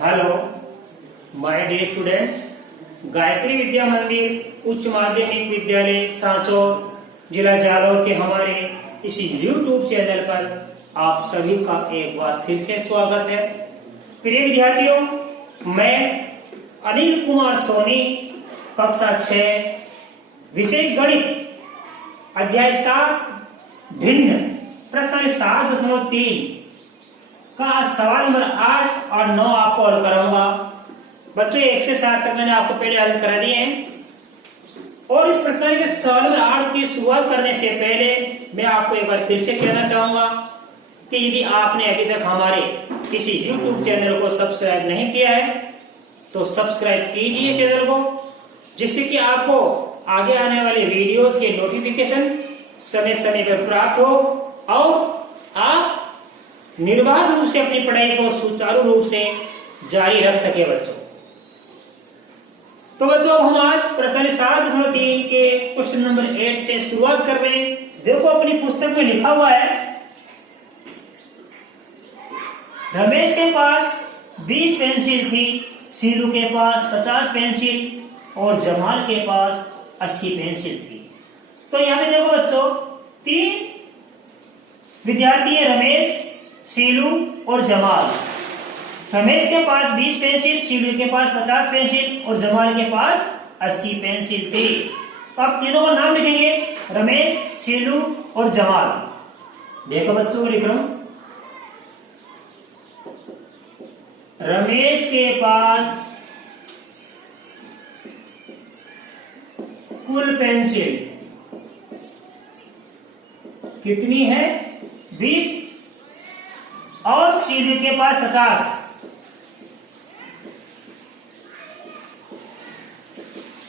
Hello my dear students, Gayatri Vidya Mandir उच्च माध्यमिक विद्यालय सांचौर जिला जालौर के हमारे इस YouTube चैनल पर आप सभी का एक बार फिर से स्वागत है। प्रिय विद्यार्थियों, मैं अनिल कुमार सोनी, कक्षा 6, विषय गणित, अध्याय 7 भिन्न, प्रश्न 7.3 का सवाल नंबर 8 और 9 आपको हल कराऊंगा। बच्चों 1 से 7 तक मैंने आपको पहले हल करा दिए हैं और इस प्रश्नावली के सवाल नंबर 8 की शुरुआत करने से पहले मैं आपको एक बार फिर से कहना चाहूंगा कि यदि आपने अभी तक हमारे किसी YouTube चैनल को सब्सक्राइब नहीं किया है तो सब्सक्राइब कीजिए चैनल को, जिससे कि आपको आगे आने वाले वीडियोस के नोटिफिकेशन समय समय पर प्राप्त हो और आप निर्बाध रूप से अपनी पढ़ाई को सुचारू रूप से जारी रख सके। बच्चों तो बच्चों हम आज प्रश्न 7.3 के क्वेश्चन नंबर 8 से शुरुआत कर रहे हैं। देखो अपनी पुस्तक में लिखा हुआ है, रमेश के पास 20 पेंसिल थी, शीलू के पास 50 पेंसिल और जमाल के पास 80 पेंसिल थी। तो यहाँ पे देखो बच्चों 3 विद्यार्थी है, रमेश, शीलू और जमाल। रमेश के पास 20 पेंसिल, शीलू के पास 50 पेंसिल और जमाल के पास 80 पेंसिल थी। तो आप तीनों का नाम लिखेंगे, रमेश, शीलू और जमाल। देखो बच्चों को लिख रहा हूं, रमेश के पास कुल पेंसिल कितनी है? 20 और शीलू के पास 50।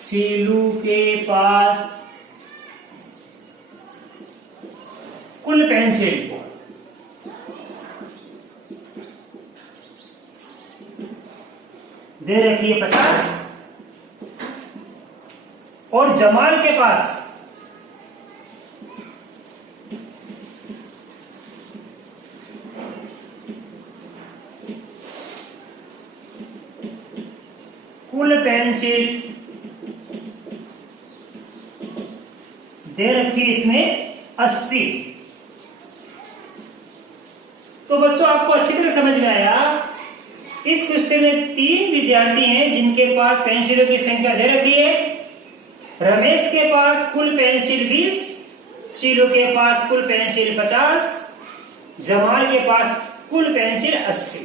शीलू के पास कुल पेंसिल दे रखी है 50 और जमाल के पास कुल पेंसिल दे रखी इसमें 80। तो बच्चों आपको अच्छी तरह समझ में आया, इस क्वेश्चन में 3 विद्यार्थी हैं जिनके पास पेंसिलों की संख्या दे रखी है। रमेश के पास कुल पेंसिल 20, शीलू के पास कुल पेंसिल 50, जमाल के पास कुल पेंसिल 80।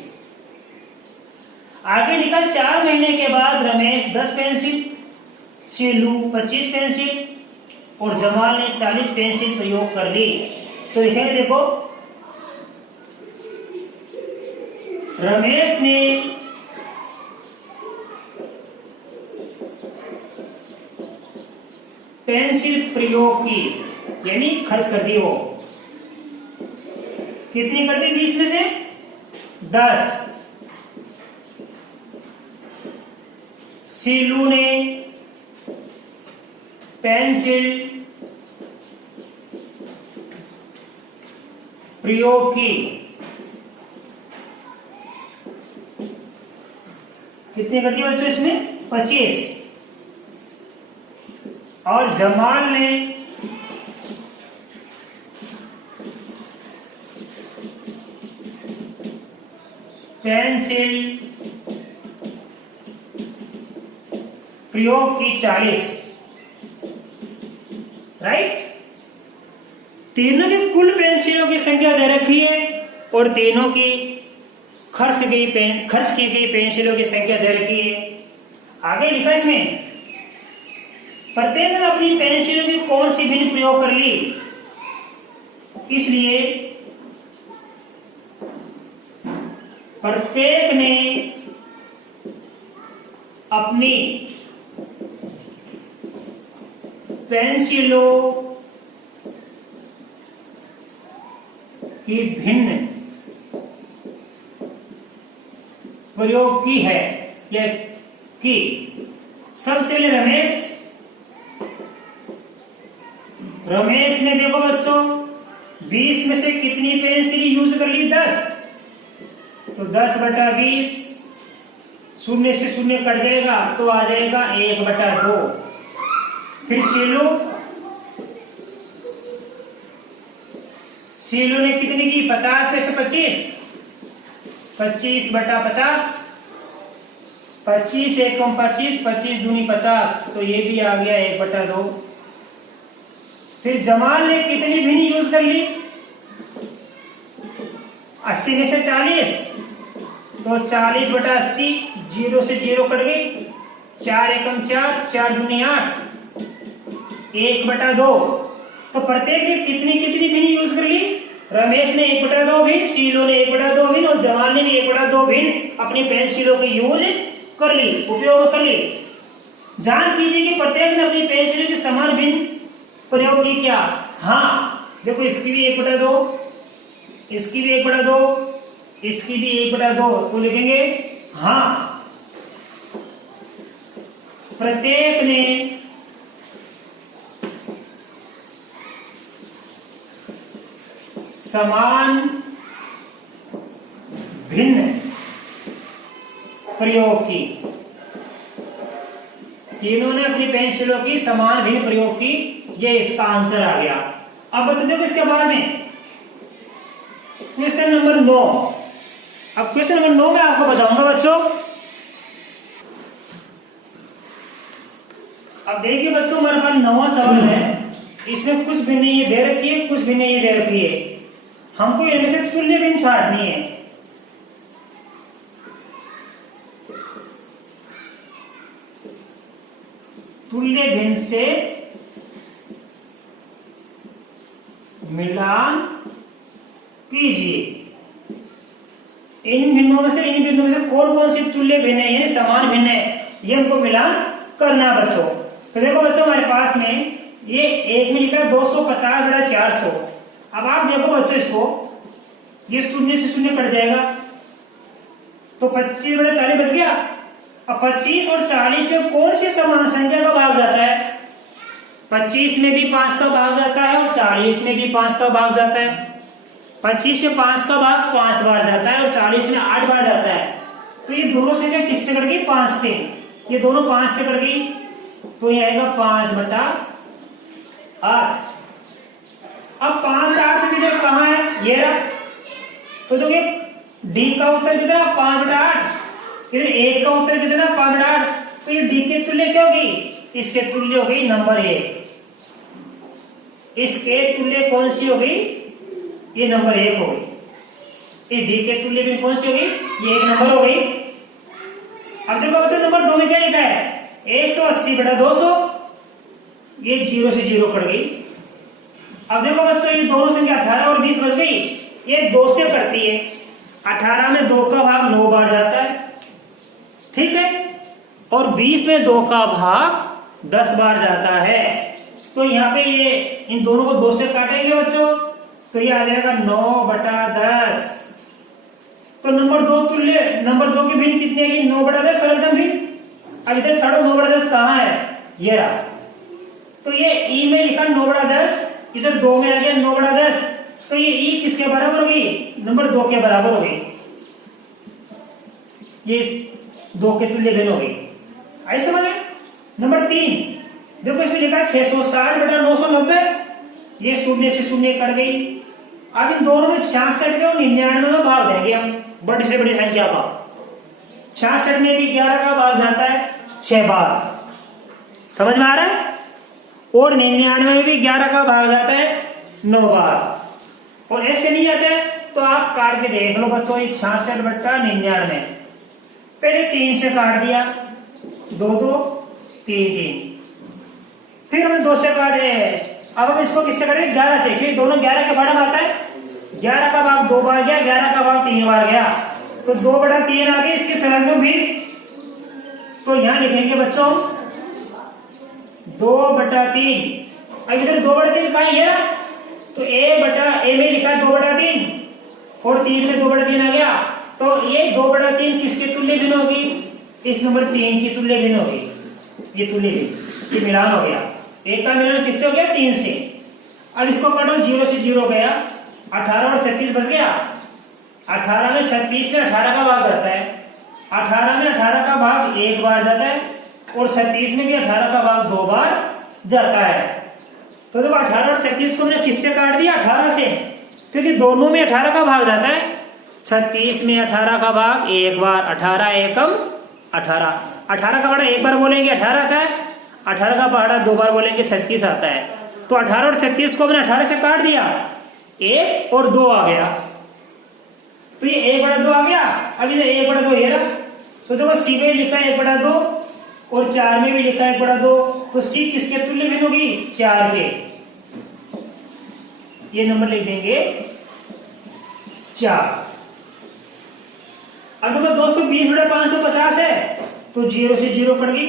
आगे लिखा 4 महीने के बाद रमेश 10 पेंसिल, शीलू 25 पेंसिल और जमाल ने 40 पेंसिल प्रयोग कर ली। तो लिखेंगे, देखो रमेश ने पेंसिल प्रयोग की, यानी खर्च कर दी। वो कितनी कर दी? 20 में से 10। शीलू ने पेंसिल प्रयोग की, कितनी कर दी बच्चों? इसमें 25। और जमाल ने पेंसिल प्रयोग की 40। राइट? तीनों की कुल पेंसिलों की संख्या दे रखी है और तीनों की खर्च की गई पेंसिलों की संख्या दे रखी है। आगे लिखा इसमें प्रत्येक ने अपनी पेंसिलों की कौन सी भिन्न प्रयोग कर ली, इसलिए प्रत्येक ने अपनी पेंसिलों की भिन्न प्रयोग की है या की। सबसे पहले रमेश ने देखो बच्चों 20 में से कितनी पेंसिल यूज कर ली? 10। तो 10/20 शून्य से शून्य कट जाएगा तो आ जाएगा 1/2। फिर सीलू ने कितनी की 50 में से 25/50, 25 एकम 25, 25 दूनी 50, तो ये भी आ गया 1/2। फिर जमाल ने कितनी भिन्न यूज कर ली 80 में से 40, तो 40/80, 0 से 0 कट गई, 4 एकम 4, 4 दूनी 8, 1/2। तो प्रत्येक ने कितनी कितनी भिन्न यूज कर ली, रमेश ने 1/2 भिन्न, शीलो ने 1/2 भिन्न और जवान ने भी 1/2 भिन्न अपनी पेंसिलों की यूज कर ली, उपयोग कर ली। जांच कीजिए कि प्रत्येक ने अपनी पेंसिलों के समान भिन्न प्रयोग की क्या। हाँ, देखो इसकी भी 1/2, इसकी भी 1/2, इसकी भी 1/2, तो लिखेंगे हाँ, प्रत्येक ने समान भिन्न प्रयोग की, तीनों ने अपनी पेंसिलों की समान भिन्न प्रयोग की, ये इसका आंसर आ गया। अब बता दो इसके बाद में क्वेश्चन नंबर 9। अब क्वेश्चन नंबर 9 में आपको बताऊंगा बच्चों। अब देखिए बच्चों, हमारे पास 9वां सवाल है, इसमें कुछ भिन्न ये दे रखी है, कुछ भिन्न ये दे रखी है, हमको इनमें से तुल्य भिन्न छांटनी है। तुल्य भिन्न से मिलान कीजिए। इन भिन्नों में से कौन कौन सी तुल्य भिन्न है यानी समान भिन्न है, ये हमको मिलान करना बच्चों। तो देखो बच्चों, हमारे पास में ये एक में लिखा है 250/400। अब आप देखो बच्चों, इसको ये शून्य से शून्य कट जाएगा तो 25/40 बच गया। अब 25 और 40 में कौन सी समान संख्या का भाग जाता है? 25 में भी 5 का भाग जाता है और 40 में भी 5 का भाग जाता है। 25 में 5 का भाग 5 बार जाता है और 40 में 8 बार जाता है। तो ये दोनों संख्या किससे कट गई? 5 से। ये दोनों 5 से कट गई, तो ये आएगा 5/8। अब 5/8 की जगह कहां है? ये रहा। तो देखिए डी का उत्तर कितना? 5/8। इधर एक का उत्तर कितना? 5/8। तो ये डी के तुल्य क्या होगी? इसके तुल्य हो गई नंबर 1। इसके तुल्य कौन सी हो गई? ये नंबर 1 हो गई। ये डी के तुल्य भी कौन सी हो गई? ये 1 नंबर हो गई। अब देखो बच्चों, नंबर 2 में क्या लिखा है? 180/200। ये 0 से 0 कट गई। अब देखो बच्चों, ये दोनों संख्या 18 और 20 बच गई। ये 2 से कटती है। 18 में 2 का भाग 9 बार जाता है, ठीक है, और 20 में 2 का भाग 10 बार जाता है। तो यहाँ पे ये इन दोनों को 2 से काटेंगे बच्चों, तो ये आ जाएगा 9/10। तो नंबर 2 की भिन्न कितनी आएगी? 9/10 सरलतम भिन्न। अब इधर छाड़ो, 9/10 कहाँ है? ये रहा। तो ये ई में लिखा 9/10, इधर 2 में आ गया 9/10। तो ये ई किसके बराबर हो गई? नंबर 2 के बराबर हो गई। ये 2 के तुल्य भिन्न हो गई। आई समझ में? नंबर 3 देखो, इसमें लिखा 660/990। ये शून्य से शून्य कट गई। अब इन दोनों में 66 में और 99 में भाग देंगे हम, बड़ी से बड़ी संख्या का। 66 में भी 11 का भाग जाता है 6 बार, समझ में आ रहा है? और 99 में भी 11 का भाग जाता है 9 बार। और ऐसे नहीं जाता है तो आप काट के देख लो बच्चों। ये 66/99, पहले 3 से काट दिया, 2 2 3 3, फिर हमने 2 से काटे। अब हम इसको किससे करेंगे? 11 से, क्योंकि दोनों 11 के बड़ा आता है। 11 का भाग 2 बार गया, 11 का भाग 3 बार गया, तो 2/3 आ गई। इसके सरलतम भिन्न, तो यहां लिखेंगे बच्चों 2/3। अब इधर 2/3 कहां है? तो ए में लिखा 2/3 और 3 में 2/3 आ गया। तो ये 2/3 किसके तुल्य भिन्न होगी? इस नंबर 3 की तुल्य भिन्न होगी। ये तुल्य भिन्न, ये मिलान हो गया। एक का मिलान किससे हो गया? 3 से। अब इसको काटो, 0 से 0 गया, 18 और 36 बच गया। 18 में 36 में 18 का भाग जाता है, 18 में 18 का भाग 1 बार जाता है और 36 में भी 18 का भाग 2 बार जाता है। तो देखो 18 और 36 को मैंने किससे काट दिया? 18 से, क्योंकि दोनों में 18 का भाग जाता है। 36 में 18 का भाग 1 बार, 18 एकम 18, 18 का पहाड़ा 1 बार बोलेंगे 18 आता है, 18 का पहाड़ा 2 बार बोलेंगे 36 आता है। तो 18 और 36 को मैंने 18 से काट दिया, 1 और 2 आ गया, तो ये 1/2 आ गया। अब इधर 1/2 ये रहा, तो देखो सी में लिखा है 1/2 और 4 में भी लिखा है 1/2, तो सी किसके तुल्य भिन्न होगी? 4 के। ये नंबर लिख देंगे 4। अब देखो 220/550 है, तो 0 से 0 कट गई।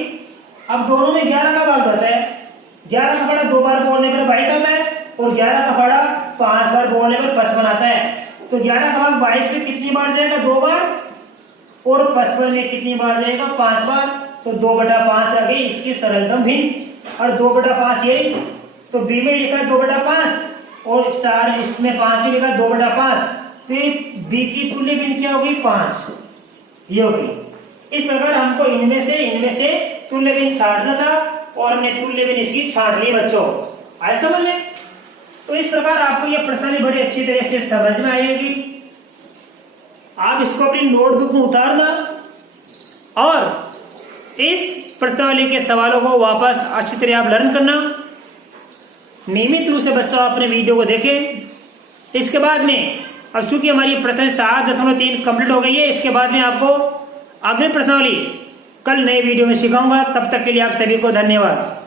अब दोनों में 11 का भाग जाता है, 11 का पहाड़ा 2 बार बोलने पर 22 आता है और 11 का पहाड़ा 5 बार बोलने पर 55 आता है। तो 11 का भाग 22 में कितनी बार जाएगा? 2 बार, और 55 में कितनी बार जाएगा? 5 बार। तो 2/5 आ गई इसकी सरलतम भिन्न, और 2/5 यही, तो बी में लिखा है 2/5 और 4 इसमें 5 में लिखा है 2/5, तो बी की तुल्य भिन्न क्या होगी? 5, ये होगी। इस प्रकार हमको इनमें से तुल्य भिन्न छांटना था और हमने तुल्य भिन्न इसकी छांट ली बच्चों, आए समझ में? तो इस प्रकार आपको यह प्रश्नावली बड़ी अच्छी तरह से समझ में आएगी। आप इसको अपनी नोटबुक में उतारना और इस प्रश्नावली के सवालों को वापस अच्छी तरह आप लर्न करना। नियमित रूप से बच्चों अपने वीडियो को देखें। इसके बाद में अब चूंकि हमारी प्रश्न 7.3 कंप्लीट हो गई है, इसके बाद में आपको अगली प्रश्नावली कल नए वीडियो में सिखाऊंगा। तब तक के लिए आप सभी को धन्यवाद।